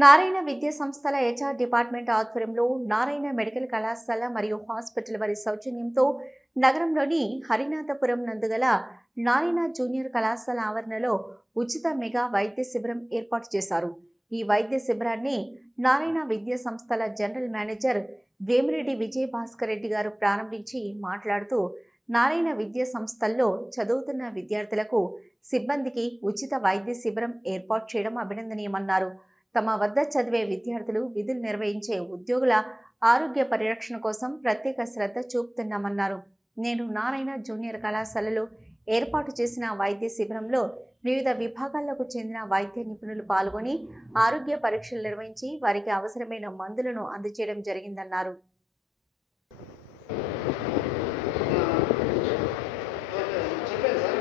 నారాయణ విద్యా సంస్థల HR department ఆధ్వర్యంలో నారాయణ మెడికల్ కళాశాల మరియు హాస్పిటల్ వారి సౌజన్యంతో నగరంలోని హరినాథపురం నందుగల నారాయణ జూనియర్ కళాశాల ఆవరణలో ఉచిత మెగా వైద్య శిబిరం ఏర్పాటు చేశారు. ఈ వైద్య శిబిరాన్ని నారాయణ విద్యా సంస్థల జనరల్ మేనేజర్ వేమిరెడ్డి విజయ్ భాస్కర్ రెడ్డి గారు ప్రారంభించి మాట్లాడుతూ నారాయణ విద్యా సంస్థల్లో చదువుతున్న విద్యార్థులకు సిబ్బందికి ఉచిత వైద్య శిబిరం ఏర్పాటు చేయడం అభినందనీయమన్నారు. తమ వద్ద చదివే విద్యార్థులు విధులు నిర్వహించే ఉద్యోగుల ఆరోగ్య పరిరక్షణ కోసం ప్రత్యేక శ్రద్ధ చూపుతున్నామన్నారు. నేను నారాయణ జూనియర్ కళాశాలలో ఏర్పాటు చేసిన వైద్య శిబిరంలో వివిధ విభాగాలకు చెందిన వైద్య నిపుణులు పాల్గొని ఆరోగ్య పరీక్షలు నిర్వహించి వారికి అవసరమైన మందులను అందజేయడం జరిగిందన్నారు. చెప్పాను సార్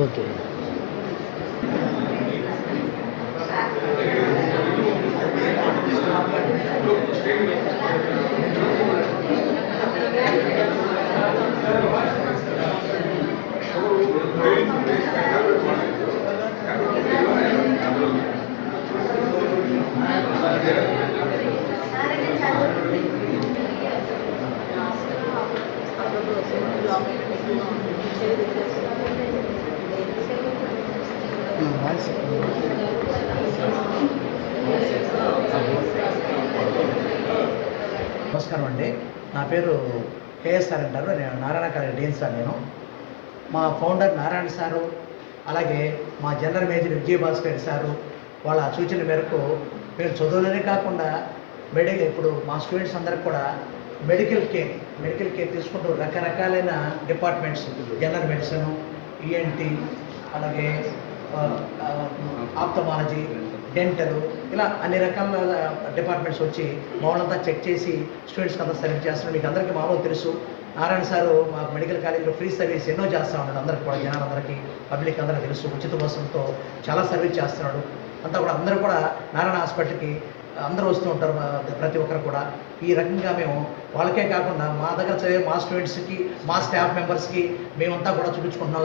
మాకు పదవిస్తాను మేడం నేను వాళ్ళు పెట్టంగానే ఓకే నమస్కారం అండి. నా పేరు కేఎస్ఆర్ అంటారు. నేను నారాయణ కాలేజ్ డీన్ సార్ నేను. మా ఫౌండర్ నారాయణ సారు అలాగే మా జనరల్ మేనేజర్ విజయభాస్కర్ సారు వాళ్ళ సూచన మేరకు మేము చదువులనే కాకుండా మెడికల్ ఇప్పుడు మా స్టూడెంట్స్ అందరికి కూడా మెడికల్ కేర్ మెడికల్ కేర్ తీసుకుంటూ రకరకాలైన డిపార్ట్మెంట్స్ జనరల్ మెడిసిన్ ఈఎన్టీ అలాగే ఆప్తమాలజీ డెంటల్ ఇలా అన్ని రకాల డిపార్ట్మెంట్స్ వచ్చి మామూలంతా చెక్ చేసి స్టూడెంట్స్కి అంతా సర్వీస్ చేస్తున్నాడు మీకు అందరికీ మామూలు తెలుసు. నారాయణ సారు మా మెడికల్ కాలేజీలో ఫ్రీ సర్వీస్ ఎన్నో చేస్తూ ఉన్నాడు. అందరికి కూడా జనాలందరికీ పబ్లిక్ అందరికీ తెలుసు. ఉచిత బస్సులతో చాలా సర్వీస్ చేస్తున్నాడు. అంతా కూడా అందరూ కూడా నారాయణ హాస్పిటల్కి అందరూ వస్తూ ఉంటారు మా- ప్రతి ఒక్కరు కూడా. ఈ రకంగా మేము వాళ్ళకే కాకుండా మా దగ్గర చదివే మా స్టూడెంట్స్కి మా స్టాఫ్ మెంబర్స్కి మేమంతా కూడా చూపించుకుంటున్నాం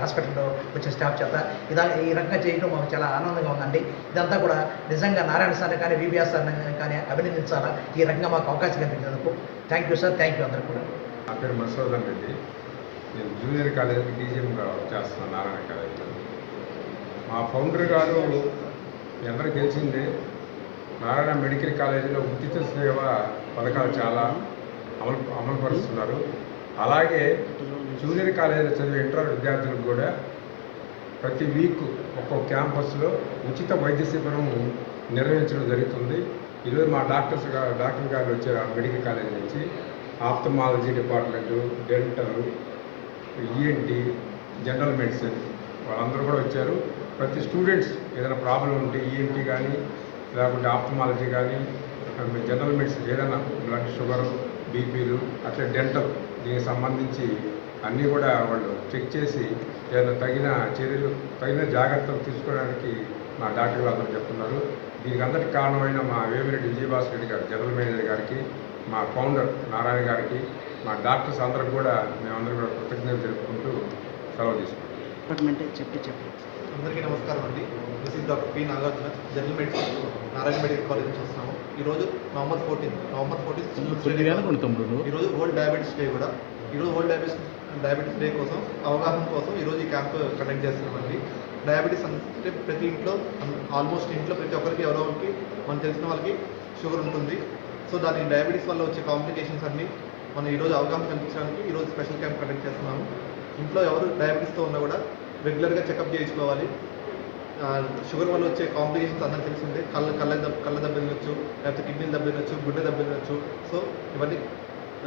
హాస్పిటల్లో వచ్చే స్టాఫ్ చేత. ఇదా ఈ రకంగా చేయడం మాకు చాలా ఆనందంగా ఉందండి. ఇదంతా కూడా నిజంగా నారాయణ సార్ కానీ విబిఆర్ సార్ కానీ అభినందించాలా? ఈ రకంగా మాకు అవకాశం కల్పించినందుకు thank you sir thank you అందరికీ కూడా. నా పేరు మసోదన్ రెడ్డి. నేను జూనియర్ కాలేజీకి డీజీఎంగా చేస్తున్నాను నారాయణ కాలేజీలో. మా ఫౌండర్ గారు మీ గెలిచింది? నారాయణ మెడికల్ కాలేజీలో ఉచిత సేవ పథకాలు చాలా అమలు అమలుపరుస్తున్నారు. అలాగే జూనియర్ కాలేజీలో చదివే ఇంటర్ విద్యార్థులకు కూడా ప్రతి వీక్ ఒక్కో క్యాంపస్లో ఉచిత వైద్య శిబిరం నిర్వహించడం జరుగుతుంది. ఈరోజు మా డాక్టర్స్ డాక్టర్ గారు వచ్చారు ఆ మెడికల్ కాలేజ్ నుంచి. Ophthalmology department dental ENT general medicine వాళ్ళందరూ కూడా వచ్చారు. ప్రతి స్టూడెంట్స్ ఏదైనా ప్రాబ్లం ఉంటే ఈఎన్టీ కానీ లేకుంటే ఆప్తమాలజీ కానీ జనరల్ మెడిసిన్ ఏదైనా బ్లడ్ షుగర్ బీపీలు అట్లా డెంటల్ దీనికి సంబంధించి అన్నీ కూడా వాళ్ళు చెక్ చేసి ఏదైనా తగిన చర్యలు తగిన జాగ్రత్తలు తీసుకోవడానికి మా డాక్టర్ అందరూ చెప్తున్నారు. దీనికి అందరికి కారణమైన మా వేమిరెడ్డి విజయభాస్కర్ రెడ్డి గారు జనరల్ మేనేజర్ గారికి మా ఫౌండర్ నారాయణ గారికి మా డాక్టర్స్ అందరికి కూడా మేమందరం కూడా కృతజ్ఞతలు తెలుపుకుంటూ సెలవు తీసుకుంటాం చెప్పి చెప్పి. అందరికీ నమస్కారం అండి. This is doctor P Nagarjuna general medicine Narayana medical college నుంచి వస్తున్నాము. ఈరోజు నవంబర్ ఫోర్టీన్ నవంబర్ ఫోర్టీన్ ఈరోజు వరల్డ్ డయాబెటీస్ డే కూడా. ఈరోజు వరల్డ్ డయాబెటీస్ డయాబెటీస్ డే కోసం అవగాహన కోసం ఈరోజు ఈ క్యాంప్ కండక్ట్ చేస్తున్నామండి. డయాబెటీస్ అంటే ప్రతి ఇంట్లో ఆల్మోస్ట్ ఇంట్లో ప్రతి ఒక్కరికి ఎవరో ఒకరికి మనకు తెలిసిన వాళ్ళకి షుగర్ ఉంటుంది. సో దాని డయాబెటీస్ వల్ల వచ్చే కాంప్లికేషన్స్ అన్నీ మనం ఈరోజు అవగాహన కల్పించడానికి ఈరోజు స్పెషల్ క్యాంప్ కండక్ట్ చేస్తున్నాము. ఇంట్లో ఎవరు డయాబెటీస్తో ఉన్నా కూడా రెగ్యులర్గా చెకప్ చేయించుకోవాలి. షుగర్ వల్ల వచ్చే కాంప్లికేషన్స్ అందరికి తెలిసిందే. కళ్ళ కళ్ళ దెబ్బ కళ్ళ దెబ్బ తినొచ్చు లేకపోతే కిడ్నీ దెబ్బ తినొచ్చు గుండె దెబ్బ తినొచ్చు సో ఇవన్నీ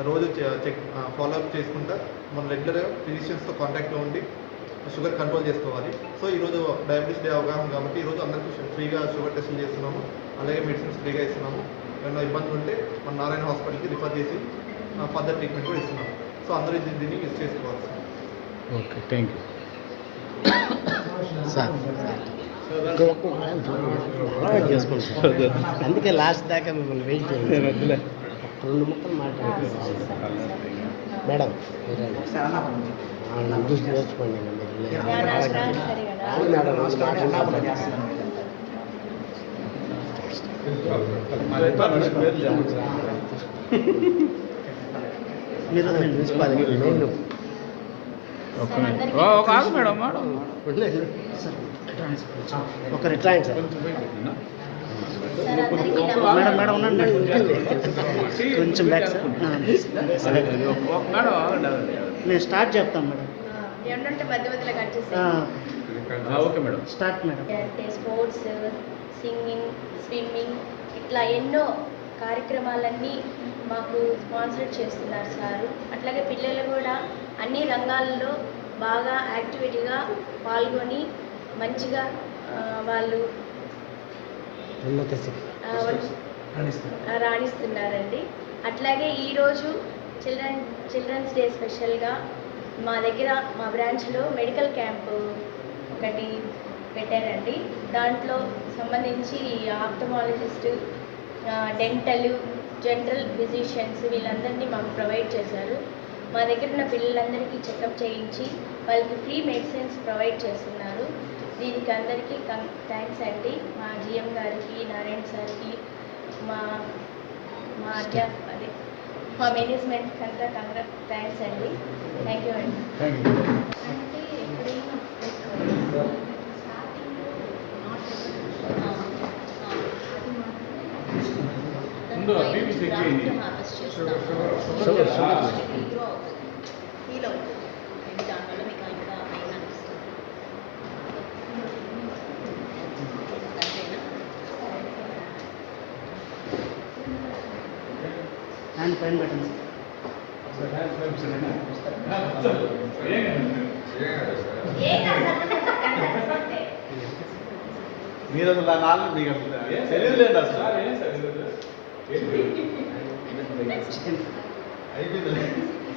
రోజు చెక్ ఫాలో అప్ చేసుకుంటా మనం రెగ్యులర్గా ఫిజిషియన్స్తో కాంటాక్ట్లో ఉండి షుగర్ కంట్రోల్ చేసుకోవాలి. సో ఈరోజు డయాబెటీస్ డే అవగాహన కాబట్టి ఈరోజు అందరికీ ఫ్రీగా షుగర్ టెస్టులు చేస్తున్నాము. అలాగే మెడిసిన్స్ ఫ్రీగా ఇస్తున్నాము. ఏమైనా ఇబ్బందులు ఉంటే మన నారాయణ హాస్పిటల్కి రిఫర్ చేసి ఫర్దర్ ట్రీట్మెంట్ కూడా ఇస్తున్నాము. సో అందరూ దీన్ని దీన్ని యూజ్ చేసుకోవాలి. Sir okay thank you sir అందుకే లాస్ట్ దాకా మిమ్మల్ని వెయిట్ చేయండి. రెండు ముక్కలు మాట్లాడుతున్నాం మేడం మీరండి. సార్ లేదు. మేడం మీరు నేను. ఒక్క నిమిషం. ఓ, ఒక ఆగు మేడం మేడం. ఉండండి. ఒక రిట్రాయండి సార్ మేడం మేడం ఉండండి. కొంచెం బ్యాక్ సార్. నేను స్టార్ట్ చెప్తాను madam. Okay madam. Start madam. అంటే స్పోర్ట్స్ సింగింగ్ స్విమ్మింగ్ ఇట్లా ఎన్నో కార్యక్రమాలన్నీ మాకు స్పాన్సర్ చేస్తున్నారు సారు. అట్లాగే పిల్లలు కూడా అన్ని రంగాల్లో బాగా యాక్టివిటీగా పాల్గొని మంచిగా వాళ్ళు రాణిస్తున్నారండి. అట్లాగే ఈరోజు చిల్డ్రన్ చిల్డ్రన్స్ డే స్పెషల్గా మా దగ్గర మా బ్రాంచ్లో మెడికల్ క్యాంపు ఒకటి పెట్టారండి. దాంట్లో సంబంధించి ఆప్టమాలజిస్ట్ డెంటల్ జనరల్ ఫిజిషియన్స్ వీళ్ళందరినీ మాకు ప్రొవైడ్ చేశారు. మా దగ్గర ఉన్న పిల్లలందరికీ చెకప్ చేయించి వాళ్ళకి ఫ్రీ మెడిసిన్స్ ప్రొవైడ్ చేస్తున్నారు. దీనికి అందరికీ థ్యాంక్స్ అండి. మా జిఎం గారికి నారాయణ సార్కి మా మా అధ్యా అదే మా మేనేజ్మెంట్కి అంతా కంగ్రా థ్యాంక్స్ అండి. థ్యాంక్ యూ అండి థ్యాంక్ యూ అంటే ఎప్పుడైనా ముందు BBC ఎక్కియండి. షుగర్ షుగర్ ఫీల్ అవుతుంది. దానివల్ల మీకు ఇంకా పెయిన్ అనిపిస్తుంది. హ్యాండ్ పైన పెట్టండి సార్ మీరు అసలు నా నాన్న మీకు అసలు. తెలియదులేండి అసలు 알고 있는